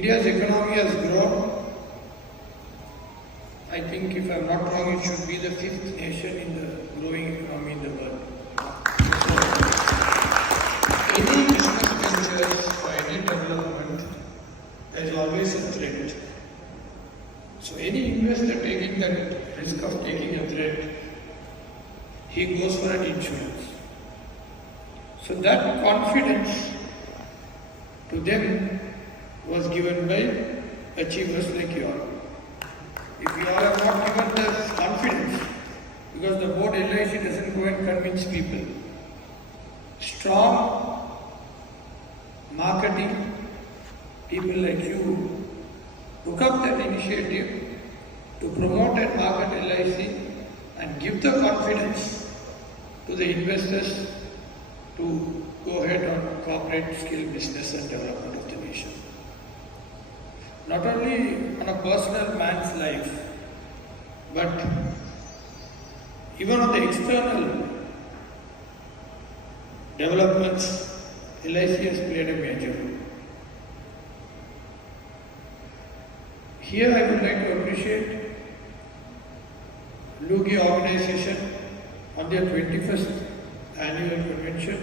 India's economy has grown. I think, if I'm not wrong, it should be the 5th nation in the growing economy in the world. So, any business ventures or any development, there is always a threat. So, any investor taking that risk of taking a threat, he goes for an insurance. So, that confidence to them was given by achievers like you all. If you all have not given this confidence, because the board LIC doesn't go and convince people. Strong marketing people like you took up that initiative to promote and market LIC and give the confidence to the investors to go ahead on corporate scale business and development of the nation. Not only on a personal man's life, but even on the external developments, LIC has played a major role. Here I would like to appreciate Lugi organization on their 21st annual convention,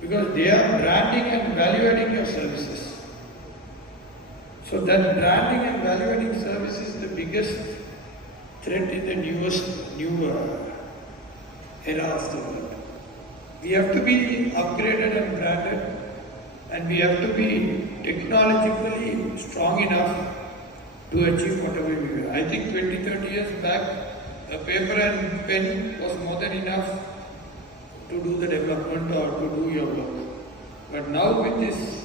because they are branding and value-adding your services. So that branding and value-adding service is the biggest threat in the new era of the world. We have to be upgraded and branded, and we have to be technologically strong enough to achieve whatever we want. I think 20-30 years back, a paper and pen was more than enough to do the development or to do your work. But now with this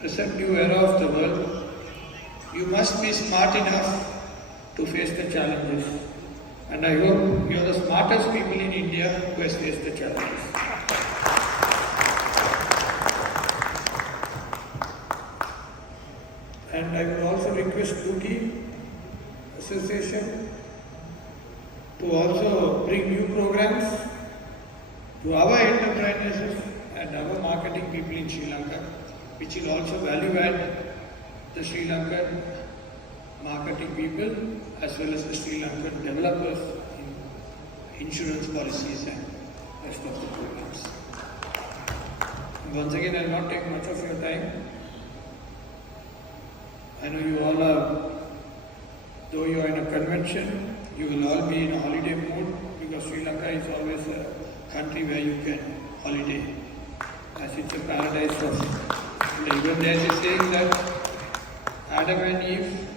present new era of the world, you must be smart enough to face the challenges. And I hope you are the smartest people in India who has faced the challenges. And I would also request Lugi Association to also bring new programs to our enterprises and our marketing people in Sri Lanka, which will also value add the Sri Lankan marketing people as well as the Sri Lankan developers in insurance policies and rest of the programs. Once again, I will not take much of your time. I know you all are, though you are in a convention, you will all be in a holiday mood, because Sri Lanka is always a country where you can holiday, as it's a paradise of, even there is saying that Adam and Eve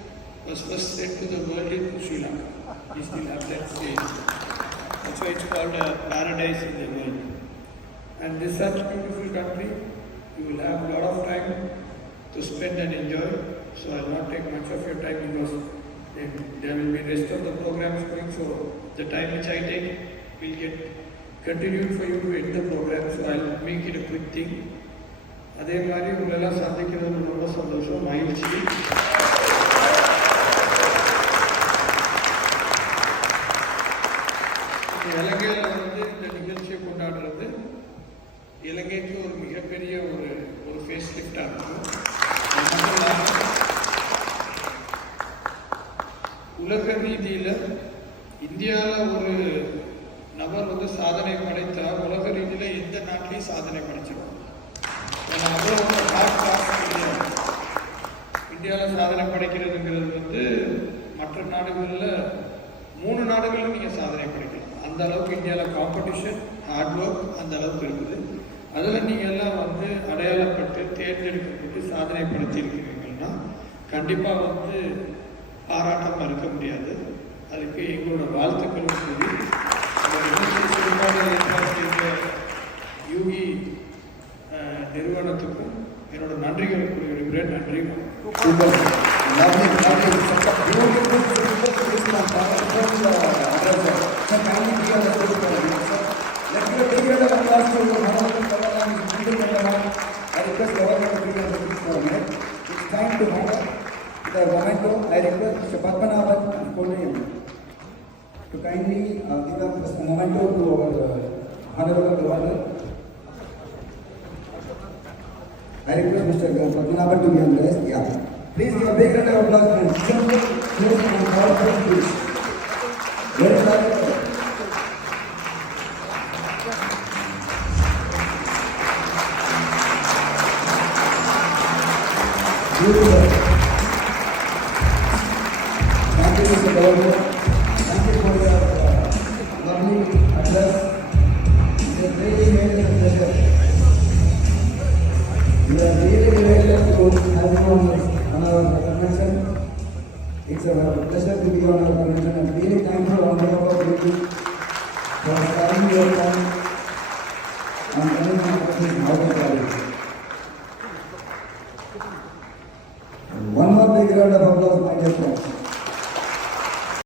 was first sent to the world in Sri Lanka. We still have that saying. That's why it's called a paradise in the world. And this such beautiful country, you will have a lot of time to spend and enjoy. So I will not take much of your time, because there will be rest of the programs going. So the time which I take will get continued for you to end the program. So I will make it a quick thing. அதே மாதிரி உங்களெல்லாம் சந்திக்கிறது ரொம்ப சந்தோஷம், மகிழ்ச்சி. இலங்கையில் இந்த நிகழ்ச்சியை கொண்டாடுறது இலங்கைக்கு ஒரு மிகப்பெரிய ஒரு ஃபேஸ் லிஃப்டாக இருக்கும். உலக ரீதியில் இந்தியாவில் ஒரு நபர் சாதனை படைத்தால் உலக ரீதியில் எந்த நாட்டிலையும் சாதனை படைச்சிடும். இந்தியாவில் சாதனை படைக்கிறதுங்கிறது மற்ற நாடுகளில் 3 நாடுகளிலும் நீங்கள் சாதனை படைக்கலாம். அந்த அளவுக்கு இந்தியாவில் காம்படிஷன், ஹார்ட் ஒர்க் அந்த அளவுக்கு இருக்குது. அதில் நீங்கள் எல்லாம் அடையாளப்பட்டு தேர்ந்தெடுக்கப்பட்டு சாதனை படுத்தியிருக்கிறீங்கன்னா கண்டிப்பாக பாராட்டம் மறுக்க முடியாது. அதுக்கு எங்களோட வாழ்த்துக்களும் கூறி யூகி நிறுவனத்துக்கும் என்னோட நன்றிகளை கூறியிருக்கிறேன். நன்றி. I request Mr. Padmanabhan and Podium to kindly give up this memento to our Honorable Governor. I request Mr. Padmanabhan to be addressed. Yeah. Please give a big round of applause and simple, close and powerful speech. Very powerful. Beautiful. Thank you, Mr. Governor. Thank you for your lovely address. It really made us a pleasure. We are really delighted to have you on our convention. It's a pleasure to be on our convention and really thankful on behalf of you for sparing your time and coming on how to travel. One more big round of applause, my dear friends.